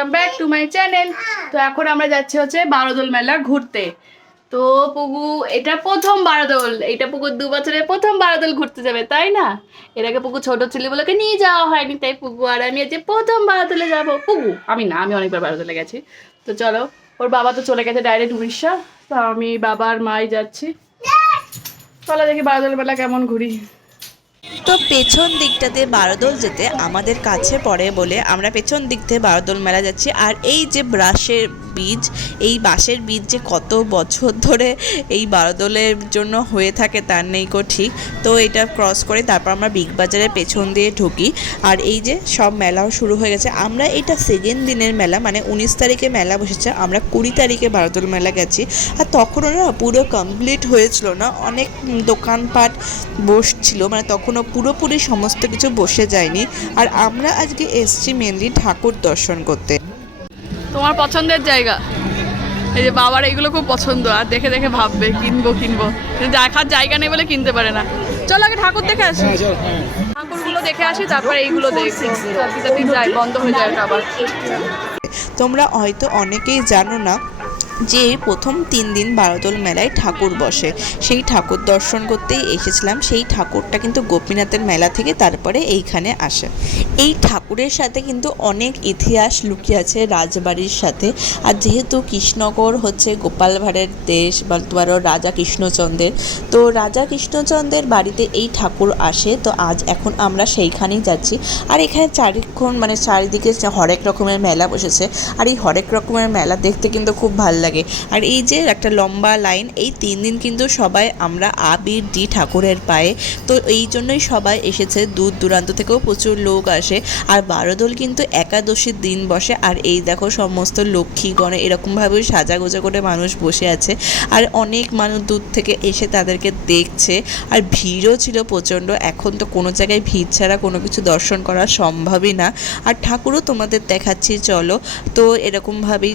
Welcome back to my channel তো এখন আমরা যাচ্ছি হচ্ছে বারোদোল মেলা ঘুরতে। তো পুগু, এটা প্রথম বারোদোল। এটা পুকুর দু বছরের প্রথম বারোদোল ঘুরতে যাবে, তাই না? এর আগে পুকু ছোট ছেলে বলে নিয়ে যাওয়া হয়নি, তাই পুগু আর আমি আজকে প্রথম বারোদোলে যাব। পুগু, আমি না, আমি অনেকবার বারোদোলে গেছি। তো চলো, ওর বাবা তো চলে গেছে ডাইরেক্ট উড়িষ্যা। তো আমি বাবা আর মাই যাচ্ছি। চলো দেখি বারোদোল মেলা কেমন ঘুরি। তো পেছন দিকটাতে বারোদোল যেতে আমাদের কাছে পড়ে বলে আমরা পেছন দিক থেকে বারোদোল মেলা যাচ্ছি। আর এই যে ব্রাশের বীজ, এই বাঁশের বীজ যে কত বছর ধরে এই বারোদোলের জন্য হয়ে থাকে তার নেই কো ঠিক। তো এটা ক্রস করে তারপর আমরা বিগ বাজারের পেছন দিয়ে ঢুকি। আর এই যে সব মেলাও শুরু হয়ে গেছে। আমরা এটা সেকেন্ড দিনের মেলা মানে উনিশ তারিখে মেলা বসেছে। আমরা কুড়ি তারিখে বারোদোল মেলা গেছি। আর তখনও না পুরো কমপ্লিট হয়েছিল না। অনেক দোকানপাট বসছিল মানে তখনও পুরোপুরি সমস্ত কিছু বসে যায়নি। আর আমরা আজকে এসছি মেনলি ঠাকুর দর্শন করতে। তোমার পছন্দের জায়গা। এই যে বাবার এইগুলো খুব পছন্দ আর দেখে দেখে ভাববে কিনবো কিনবো। দেখার জায়গা নেই বলে কিনতে পারে না। চল আগে ঠাকুর দেখে আসি। ঠাকুরগুলো দেখে আসি তারপরে এইগুলো দেখি যাই বন্ধ হয়ে যায় আবার তোমরা হয়তো অনেকেই জানো না যে প্রথম তিন দিন বারোদোল মেলায় ঠাকুর বসে। সেই ঠাকুর দর্শন করতেই এসেছিলাম। সেই ঠাকুরটা কিন্তু গোপীনাথের মেলা থেকে তারপরে এইখানে আসে। এই ঠাকুরের সাথে কিন্তু অনেক ইতিহাস লুকিয়ে আছে রাজবাড়ির সাথে। আর যেহেতু কৃষ্ণগর হচ্ছে গোপাল ভাঁড়ের দেশ বলতে পারো রাজা কৃষ্ণচন্দ্রের, তো রাজা কৃষ্ণচন্দ্রের বাড়িতে এই ঠাকুর আসে। তো আজ এখন আমরা সেইখানেই যাচ্ছি। আর এখানে চারিক্ষণ মানে চারিদিকে হরেক রকমের মেলা বসেছে। আর এই হরেক রকমের মেলা দেখতে কিন্তু খুব ভালো লাগে। আর এই যে একটা লম্বা লাইন, এই তিন দিন কিন্তু সবাই আমরা আবির দি ঠাকুরের পায়ে। তো এই জন্যই সবাই এসেছে দূর দূরান্ত থেকেও প্রচুর লোক আসে। আর বারোদোল কিন্তু একাদশীর দিন বসে। আর এই দেখো সমস্ত লক্ষ্মীগণে এরকমভাবে সাজাগোজা করে মানুষ বসে আছে। আর অনেক মানুষ দূর থেকে এসে তাদেরকে দেখছে। আর ভিড়ও ছিল প্রচণ্ড। এখন তো কোনো জায়গায় ভিড় ছাড়া কোনো কিছু দর্শন করা সম্ভবই না। আর ঠাকুরও তোমাদের দেখাচ্ছি, চলো। তো এরকমভাবেই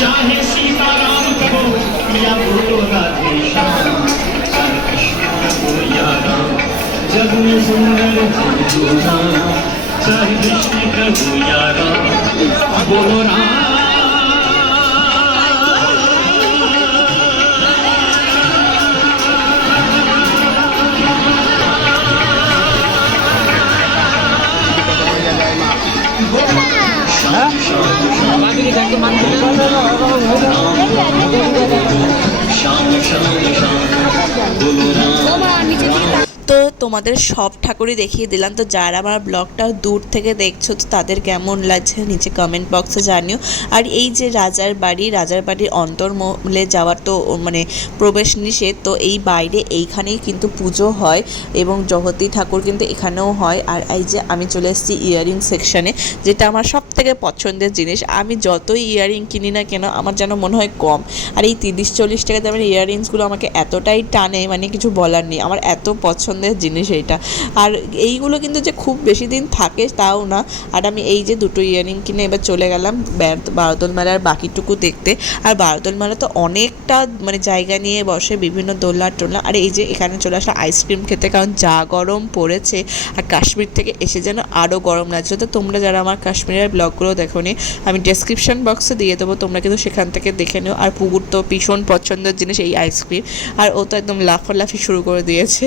चाहे सीताराम कहो या बोलो राधे श्याम। या राम। जग में सुंदर चाहे कृष्ण कहो या राम। बोलो राम। তোমাদের সব ঠাকুরই দেখিয়ে দিলাম। তো যারা আমার ব্লগটা দূর থেকে দেখছ, তো তাদের কেমন লাগছে নিচে কমেন্ট বক্সে জানিও। আর এই যে রাজার বাড়ি, রাজার বাড়ির অন্তর্মহলে যাওয়ার তো মানে প্রবেশ নিষেধ, তো এই বাইরে এইখানেই কিন্তু পুজো হয় এবং জগতী ঠাকুর কিন্তু এখানেও হয়। আর এই যে আমি চলে এসেছি ইয়ারিং সেকশানে যেটা আমার সব থেকে পছন্দের জিনিস। আমি যতই ইয়ারিং কিনি না কেন, আমার যেন মনে হয় কম। আর এই তিরিশ চল্লিশ টাকাতে আমার ইয়াররিংসগুলো আমাকে এতটাই টানে মানে কিছু বলার নেই। আমার এত পছন্দের জিনিস। এইটা। আর এইগুলো কিন্তু যে খুব বেশি দিন থাকে তাও না। আর আমি এই যে দুটো ইয়ারিং কিনে এবার চলে গেলাম বারোদোল মেলার বাকিটুকু দেখতে। আর বারোদোল মেলা তো অনেকটা মানে জায়গা নিয়ে বসে বিভিন্ন দোলনা টোলনা। আর এই যে এখানে চলে আসা আইসক্রিম খেতে কারণ যা গরম পড়েছে আর কাশ্মীর থেকে এসে যেন আরও গরম লাগছে। তো তোমরা যারা আমার কাশ্মীরের ব্লগগুলো দেখো নি আমি ডেসক্রিপশন বক্সে দিয়ে দেবো, তোমরা কিন্তু সেখান থেকে দেখে নিও। আর পুকুর তো ভীষণ পছন্দের জিনিস এই আইসক্রিম। আর ও তো একদম লাফালাফি শুরু করে দিয়েছে।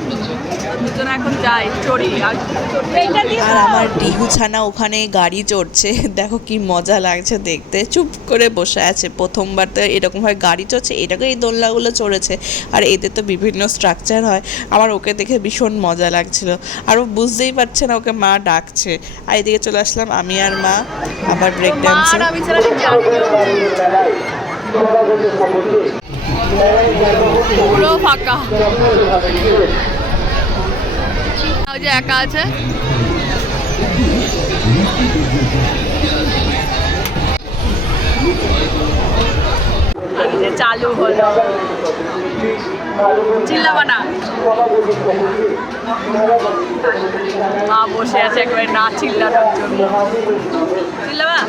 দুজন এখন যাই চড়ি আর আমার ডিহু ছানা ওখানে গাড়ি চড়ছে। দেখো কি মজা লাগছে দেখতে। চুপ করে বসে আছে। প্রথমবার তো এরকমভাবে গাড়ি চড়ছে এটাকে এই দোলনাগুলো চড়েছে। আর এদের তো বিভিন্ন স্ট্রাকচার হয়। আমার ওকে দেখে ভীষণ মজা লাগছিল। আর ও বুঝতেই পারছে না ওকে মা ডাকছে। আর এদিকে চলে আসলাম আমি আর মা আবার ব্রেক জানি পুরো ফাঁকা। ওই যে একা আছে। চালু হলো। চিল্লাবা না। মা বসে আছে একবারে না চিল্লানোর জন্য। চিল্লাবা।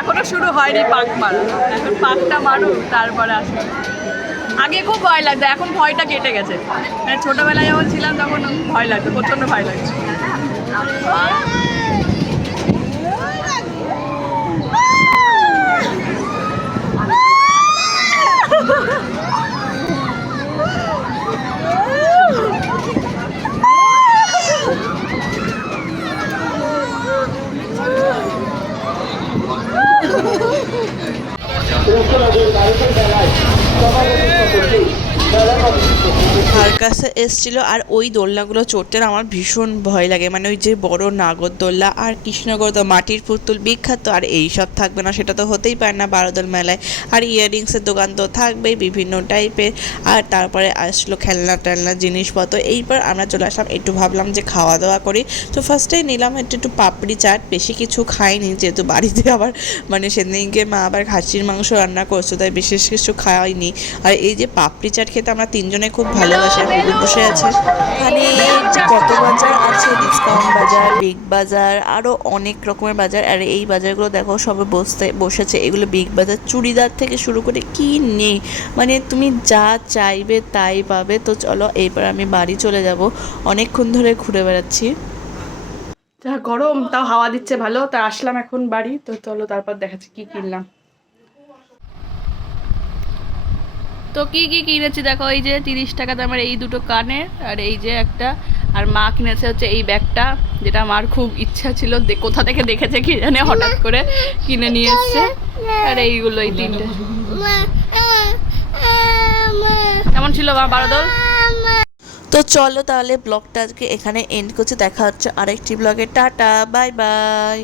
এখনও শুরু হয়নি পাক মারা এখন পাকটা মারো তারপরে আসবে আগে খুব ভয় লাগতো, এখন ভয়টা কেটে গেছে। মানে ছোটবেলায় যখন ছিলাম তখন ভয় লাগতো প্রচণ্ড ভয় লাগতো। সার্কাসে এসছিল আর ওই দোলনাগুলো চড়তে আমার ভীষণ ভয় লাগে। মানে ওই যে বড় নাগর নাগরদোল্লা আর কৃষ্ণগর তো মাটির পুতুল বিখ্যাত। আর এই সব থাকবে না, সেটা তো হতেই পারে না বারোদল মেলায়। আর ইয়াররিংসের দোকান তো থাকবেই বিভিন্ন টাইপের আর তারপরে আসলো খেলনা টেলনা, জিনিসপত্র। এইবার আমরা চলে আসলাম, একটু ভাবলাম যে খাওয়া দাওয়া করি। তো ফার্স্টেই নিলাম একটু একটু পাপড়ি চাট, বেশি কিছু খাইনি, যেহেতু বাড়িতে আবার মানে সেদিনকে মা আবার খাসির মাংস রান্না করছ, তাই বিশেষ কিছু খাওয়াইনি আর এই যে পাপড়ি চাট খেতে আমরা তিনজনে খুব ভালোবাসি। বসে আছে। মানে কত বাজার আছে? ডিসকাউন্ট বাজার, বিগ বাজার আরও অনেক রকমের বাজার। আর এই বাজারগুলো দেখো, সবে বসতে, বসেছে। এগুলো বিগ বাজার। চুড়িদার থেকে শুরু করে কি নেই? মানে তুমি যা চাইবে তাই পাবে। তো চলো এইবার আমি বাড়ি চলে যাব। অনেকক্ষণ ধরে ঘুরে বেড়াচ্ছি। যা গরম, তাও হাওয়া দিচ্ছে ভালো। তা আসলাম এখন বাড়ি। তো চলো, তারপর দেখাচ্ছি কি কিনলাম। তো কি কি কিনেছি? দেখো, এই যে তিরিশ টাকা দামের এই দুটো কানের, আর এই যে একটা। আর মা কিনেছে হচ্ছে এই ব্যাগটা, যেটা আমার খুব ইচ্ছা ছিল। কোথা থেকে দেখেছে কি জানে, হঠাৎ করে কিনে নিয়ে এসছে। আর এইগুলো, এই তিনটে। কেমন ছিল মা বারোদল তো চলো তাহলে ব্লগটা আজকে এখানে এন্ড করছি। দেখা হচ্ছে আরেকটি ব্লগে। Tata, bye bye.